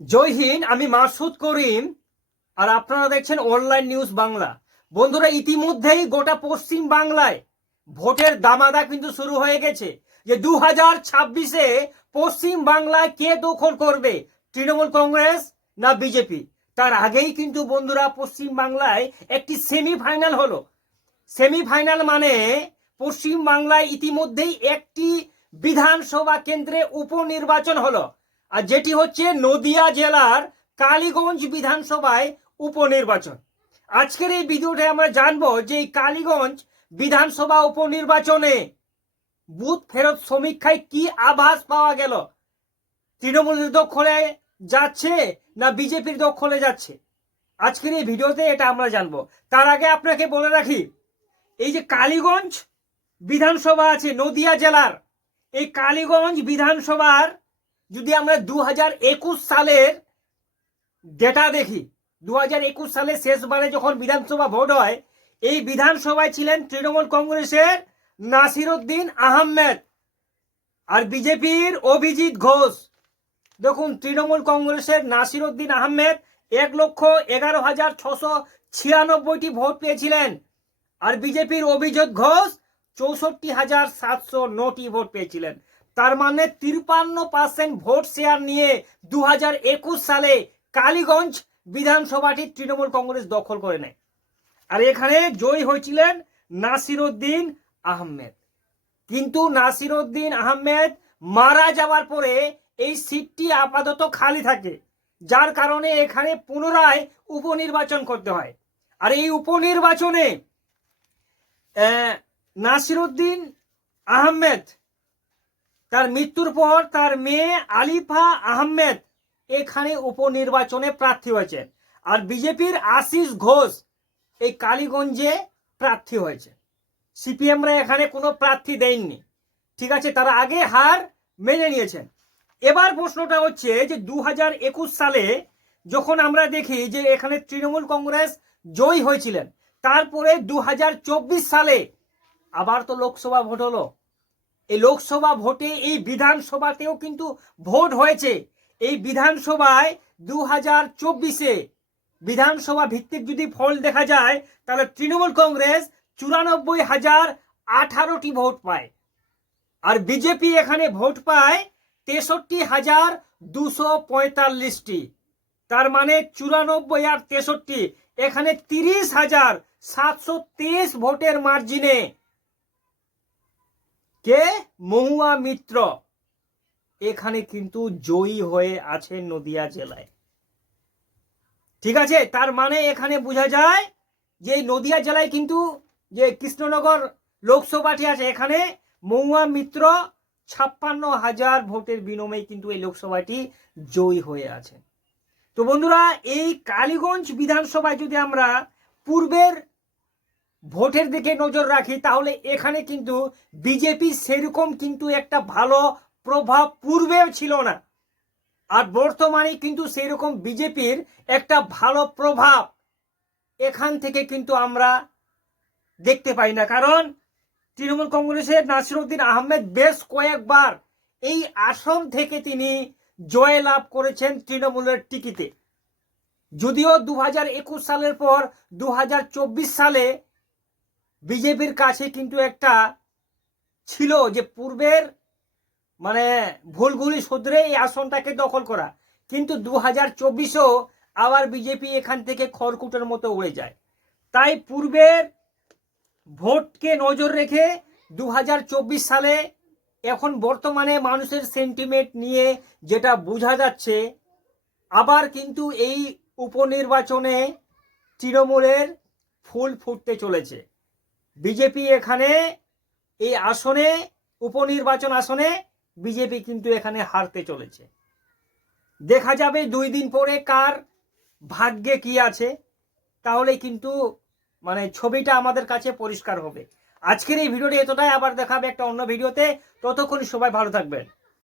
জয় আমি মাসুদ করিম, আর আপনারা দেখছেন অনলাইন নিউজ বাংলা। বন্ধুরা, ইতিমধ্যেই গোটা পশ্চিম বাংলায় ভোটের দামাদা কিন্তু শুরু হয়ে গেছে। যে দু হাজার ছাব্বিশে পশ্চিম বাংলায় কে দখল করবে, তৃণমূল কংগ্রেস না বিজেপি তার আগেই কিন্তু বন্ধুরা, পশ্চিম বাংলায় একটি সেমিফাইনাল হলো। সেমিফাইনাল মানে পশ্চিম বাংলায় ইতিমধ্যেই একটি বিধানসভা কেন্দ্রে উপনির্বাচন হলো। আর যেটি হচ্ছে নদিয়া জেলার কালীগঞ্জ বিধানসভায় উপনির্বাচন। আজকের এই ভিডিওতে আমরা জানব যে এই কালীগঞ্জ বিধানসভা উপনির্বাচনে বুথ ফেরত সমীক্ষায় কি আভাস পাওয়া গেল? তৃণমূলের দখলে যাচ্ছে না বিজেপির দখলে যাচ্ছে? আজকের এই ভিডিওতে এটা আমরা জানব। তার আগে আপনাকে বলে রাখি, এই যে কালীগঞ্জ বিধানসভা আছে নদিয়া জেলার, এই কালীগঞ্জ বিধানসভার যদি আমরা দু হাজার একুশ সালের ডেটা দেখি দু হাজার একুশ সালে শেষবারে যখন বিধানসভা ভোট হয়, এই বিধানসভায় ছিলেন তৃণমূল কংগ্রেসের নাসিরুদ্দিন আহমেদ আর বিজেপির অভিজিৎ ঘোষ। দেখুন, তৃণমূল কংগ্রেসের নাসিরুদ্দিন আহমেদ এক লক্ষ এগারো হাজার ছশো ছিয়ানব্বইটি ভোট পেয়েছিলেন আর বিজেপির অভিজিৎ ঘোষ চৌষট্টি হাজার সাতশো নটি ভোট পেয়েছিলেন। তার মানে তিরপান্ন পার্সেন্ট ভোট শেয়ার নিয়ে দু হাজার একুশ সালে কালীগঞ্জ বিধানসভাটি তৃণমূল কংগ্রেস দখল করে নেয়। আর এখানে জয়ী হয়েছিলেন নাসিরুদ্দিন আহমেদ। কিন্তু নাসিরুদ্দিন আহমেদ মারা যাওয়ার পরে এই সিটটি আপাতত খালি থাকে, যার কারণে এখানে পুনরায় উপনির্বাচন করতে হয়। আর এই উপনির্বাচনে নাসিরুদ্দিন আহমেদ তার মৃত্যুর পর তার মেয়ে আলিফা আহমেদ এখানে উপনির্বাচনে প্রার্থী হয়েছে। আর বিজেপির আশিস ঘোষ এই কালীগঞ্জে প্রার্থী হয়েছে। সিপিএমরা এখানে কোনো প্রার্থী দেননি ঠিক আছে, তারা আগে হার মেনে নিয়েছেন এবার প্রশ্নটা হচ্ছে যে দু হাজার একুশ সালে যখন আমরা দেখি যে এখানে তৃণমূল কংগ্রেস জয়ী হয়েছিলেন, তারপরে দু হাজার চব্বিশ সালে আবার তো লোকসভা ভোট হলো। এই লোকসভা ভোটে এই বিধানসভাতেও কিন্তু ভোট হয়েছে। এই বিধানসভায় দু হাজার চব্বিশে বিধানসভা ভিত্তিক যদি ফল দেখা যায়, তাহলে তৃণমূল কংগ্রেস চুরানব্বই হাজার আঠারোটি ভোট পায়। আর বিজেপি এখানে ভোট পায় তেষট্টি হাজার দুশো পঁয়তাল্লিশটি। তার মানে চুরানব্বই আর তেষট্টি, এখানে তিরিশ হাজার সাতশো তেইশ ভোটের মার্জিনে। কে? মহুয়া মিত্র। এখানে কিন্তু জয়ী হয়ে আছে নদিয়া জেলায়। ঠিক আছে? তার মানে এখানে বোঝা যায় যে নদিয়া জেলায় কিন্তু যে কৃষ্ণনগর লোকসভাটি আছে, এখানে মহুয়া মিত্র ছাপ্পান্ন হাজার ভোটের বিনিময়ে কিন্তু এই লোকসভাটি জয়ী হয়ে আছে। তো বন্ধুরা, এই কালীগঞ্জ বিধানসভায় যদি আমরা পূর্বের ভোটের দিকে নজর রাখি, তাহলে এখানে কিন্তু বিজেপি সেরকম কিন্তু একটা ভালো প্রভাব পূর্বেও ছিল না। আর বর্তমানে কিন্তু সেরকম বিজেপির একটা ভালো প্রভাব এখান থেকে কিন্তু আমরা দেখতে পাই না। কারণ তৃণমূল কংগ্রেসের নাসিরুদ্দিন আহমেদ বেশ কয়েকবার এই আসন থেকে তিনি জয় লাভ করেছেন তৃণমূলের টিকিতে যদিও দু সালের পর দু হাজার চব্বিশ সালে বিজেপির কাছে কিন্তু একটা ছিল যে পূর্বের মানে ভুলগুলি শুধরে এই আসনটাকে দখল করা। কিন্তু দু হাজার চব্বিশেও আবার বিজেপি এখান থেকে খড়কুটের মতো উড়ে যায়। তাই পূর্বের ভোটকে নজর রেখে দু হাজার চব্বিশ সালে এখন বর্তমানে মানুষের সেন্টিমেন্ট নিয়ে যেটা বোঝা যাচ্ছে, আবার কিন্তু এই উপনির্বাচনে তৃণমূলের ফুল ফুটতে চলেছে। বিজেপি এখানে এই আসনে, উপনির্বাচন আসনে বিজেপি কিন্তু এখানে হারতে চলেছে। দেখা যাবে দুই দিন পরে কার ভাগ্যে কি আছে, তাহলে কিন্তু মানে ছবিটা আমাদের কাছে পরিষ্কার হবে। আজকের এই ভিডিওটি এতটাই, আবার দেখাবে একটা অন্য ভিডিওতে। ততক্ষণ সবাই ভালো থাকবেন।